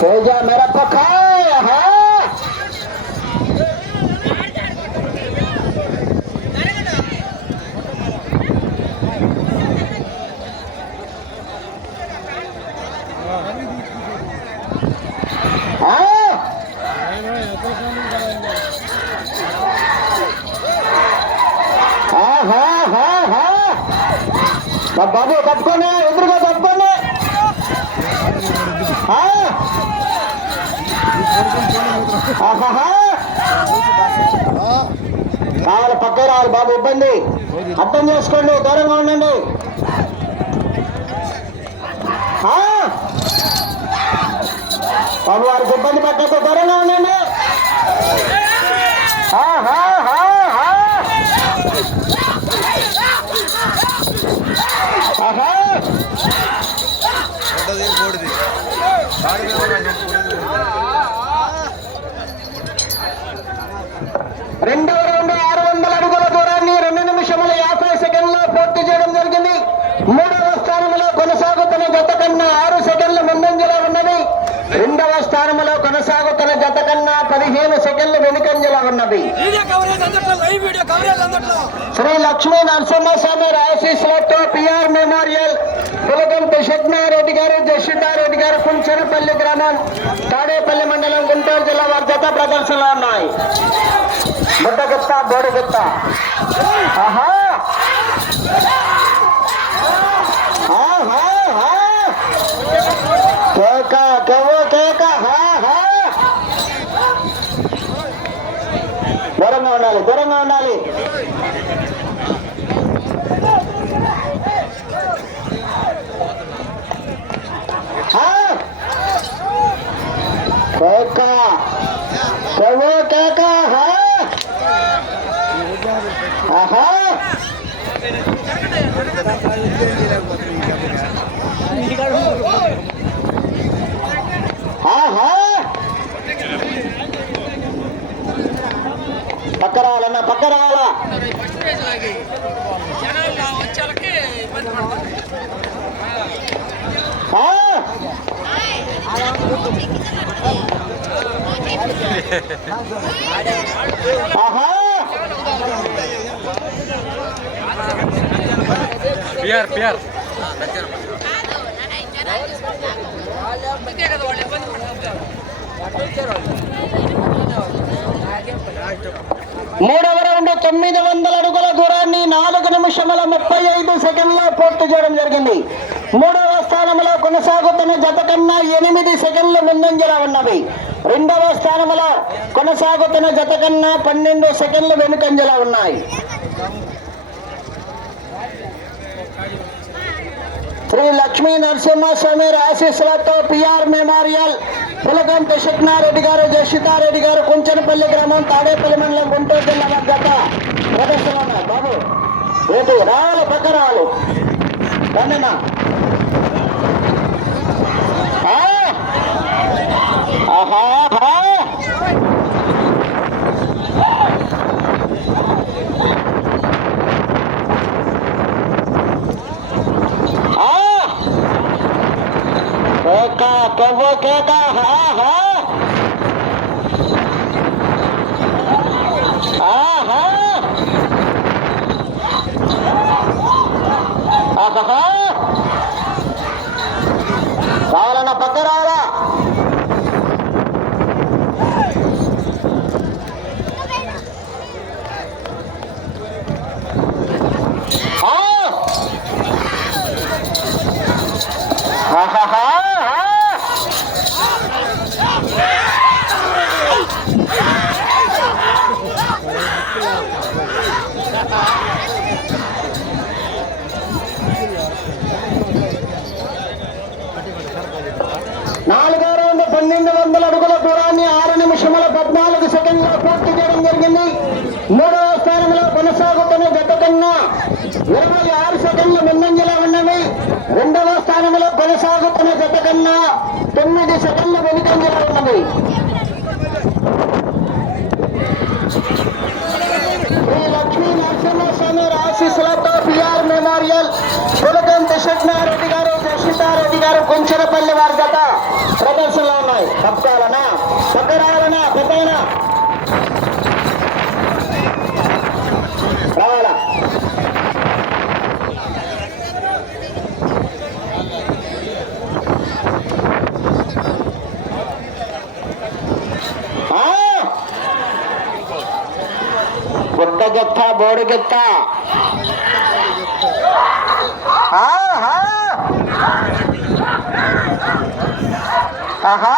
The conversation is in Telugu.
तेजा मेरा पखा బాబు తప్పుకోండి ఎదురుగా తప్పుకోండి కావాలి పక్క రావాలి బాబు ఇబ్బంది అర్థం చేసుకోండి దూరంగా ఉండండి బాబు వారికి ఇబ్బంది పట్టక దూరంగా ఉండండి రెండవ రౌండ్ 600 అడుగుల దూరాన్ని 2 నిమిషముల 50 సెకండ్లో పూర్తి చేయడం జరిగింది. మూడవ స్థానంలో కొనసాగుతున్న జత కన్నా 6 సెకండ్ల ముందంజలో ఉన్నది. రెండవ స్థానంలో కొనసాగుతున్న జత కన్నా 15 సెకండ్లు వెనుకంజలో ఉన్నది. శ్రీ లక్ష్మీ నరసింహస్వామి ఆశీస్సులతో పిఆర్ మెమోరియల్ పులగంటి శక్నారెడ్డి గారు జషితారెడ్డి గారు కుంచెరపల్లి గ్రామం తాడేపల్లి మండలం గుంటూరు జిల్లా వారి జత ప్రదర్శనలో ఉన్నాయి. బుట్టగుత్త బోడిగుత్త కేక కెవో కేక దూరంగా ఉండాలి దూరంగా ఉండాలి కేక కెవో కేక పక్క రావాలన్నా పక్క రావాలా పిఆర్ పిఆర్ మూడవ రౌండ్ 900 అడుగుల దూరాన్ని 4 నిమిషముల 35 సెకండ్లో పూర్తి చేయడం జరిగింది. మూడవ స్థానంలో కొనసాగుతున్న జత కన్నా 8 సెకండ్లు ముందంజలో ఉన్నవి. రెండవ స్థానంలో కొనసాగుతున్న జత కన్నా 12 సెకండ్లు వెనుకంజలో ఉన్నాయి. శ్రీ లక్ష్మీ నరసింహస్వామి ఆశీస్సులతో పిఆర్ మెమోరియల్ పులగంటి శక్నారెడ్డి గారు జషితారెడ్డి గారు కుంచెనపల్లి గ్రామం తాడేపల్లి మండలం గుంటూరు జిల్లా గత ప్రదర్శన ఉన్నాయి. బాబు ఏంటి రావాలి పక్క రావాలి రండినా కేక కేక రావాలన్నా పక్క రావాలా నాలుగో రౌండ్ 1200 అడుగుల దూరాన్ని 6 నిమిషముల 14 సెకండ్లో పూర్తి చేయడం జరిగింది. మూడవ స్థానంలో కొనసాగుతున్న జత కన్నా 26 సెకండ్లు ముందంజలో ఉన్నవి. రెండవ స్థానంలో కొనసాగుతున్న జత కన్నా 9 సెకండ్లు వెనుకంజలో ఉన్నవి. కుంచరపల్లి వారి జత ప్రదర్శనలో ఉన్నాయి. తప్పాలనా పక్కరాలనా పెద్దనా రావాలా గుట్ట గెత్త బోడి గెత్త ఆహా